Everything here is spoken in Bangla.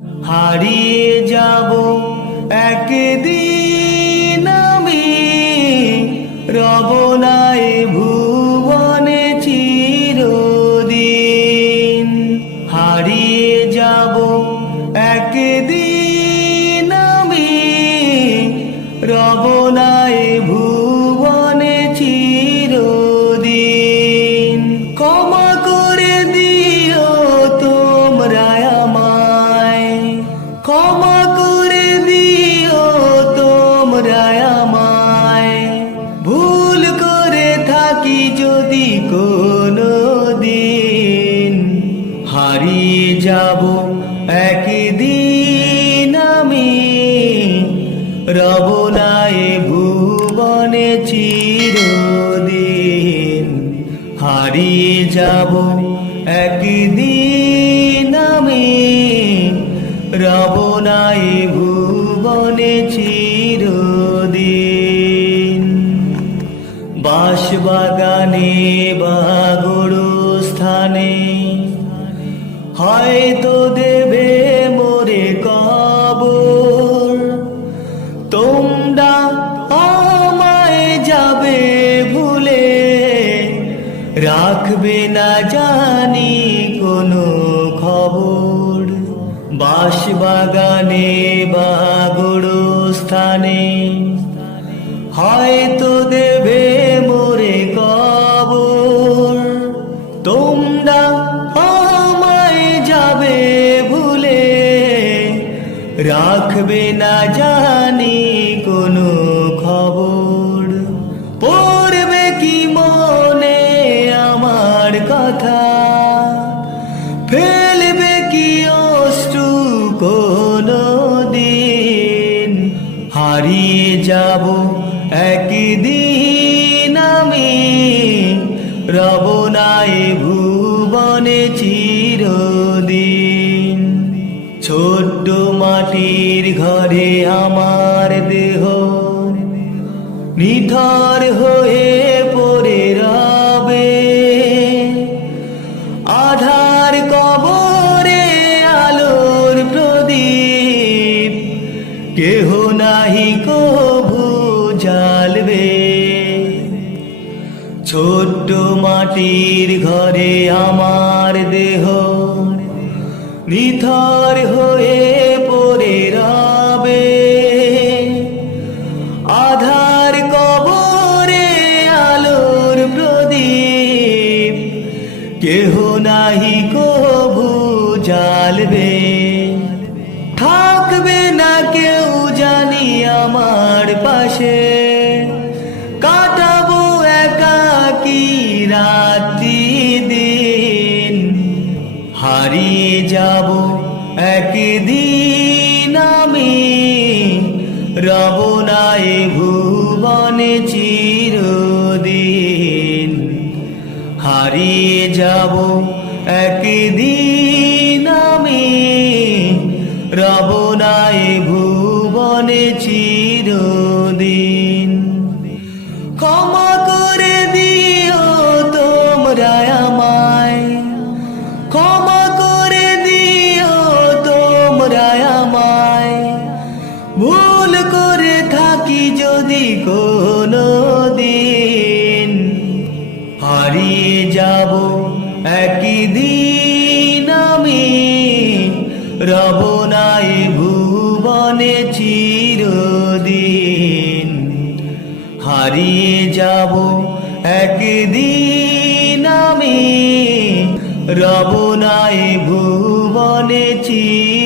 হারিয়ে যাব একদিন আমি, রব না এ ভুবনে চিরদিন। হারিয়ে যাব একদিন আমি, রব না এ ভুবনে চিরদিন। ক্ষমা করে দিও তোমরা আমায়, ক্ষমা করে দিও তোমরা আমায়, ভুল করে থাকি যদি কোনো দিন। হারিয়ে যাব একদিন আমি, রব না এ ভুবনে চিরদিন। হারিয়ে যাব একদিন আমি, রব না এ ভুবনে চিরদিন। বাঁশবাগানে বা গোরস্থানে হয়তো দেবে মোরে কবর, তোমরা আমায় যাবে ভুলে, রাখবে না জানি কোনো খবর। বাঁশবাগানে বা গোরস্থানে হয়তো দেবে মোরে কবর, তোমরা আমায় যাবে ভুলে, রাখবে না জানি কোনো খবর। পড়বে কি মনে আমার কথা, ফেলবে কি অশ্রু কোনো দিন। হারিয়ে যাব একদিন আমি, রব না এ ভুবনে চিরদিন। ছোট্ট মাটির ঘরে আমার দেহ নিথর হয়ে পড়ে রবে, আধার কবরে আলোর প্রদীপ কেহ নাহি কভু জ্বালবে। ছোট্ট মাটির ঘরে আমার দেহ নিথর হয়ে পড়ে রবে, আধার কবরে আলোর প্রদীপ কেহ নাহি কভু জ্বালবে। থাকবে না কেউ জানি আমার পাশে, কাটাবো একাকী রাত্রি দিন। হারিয়ে যাব একদিন আমি, রব না এ ভুবনে চিরদিন। হারিয়ে যাব একদিন আমি, রব না এ ভুবনে চিরদিন। ক্ষমা করে দিও তোমরা আমায়, ক্ষমা করে দিও তোমরা আমায়, ভুল করে থাকি যদি কোনো দিন। হারিয়ে যাব একদিন আমি, রব না এ ভুবনে চিরদিন। হারিয়ে যাব একদিন আমি, রব না এ ভুবনে চিরদিন।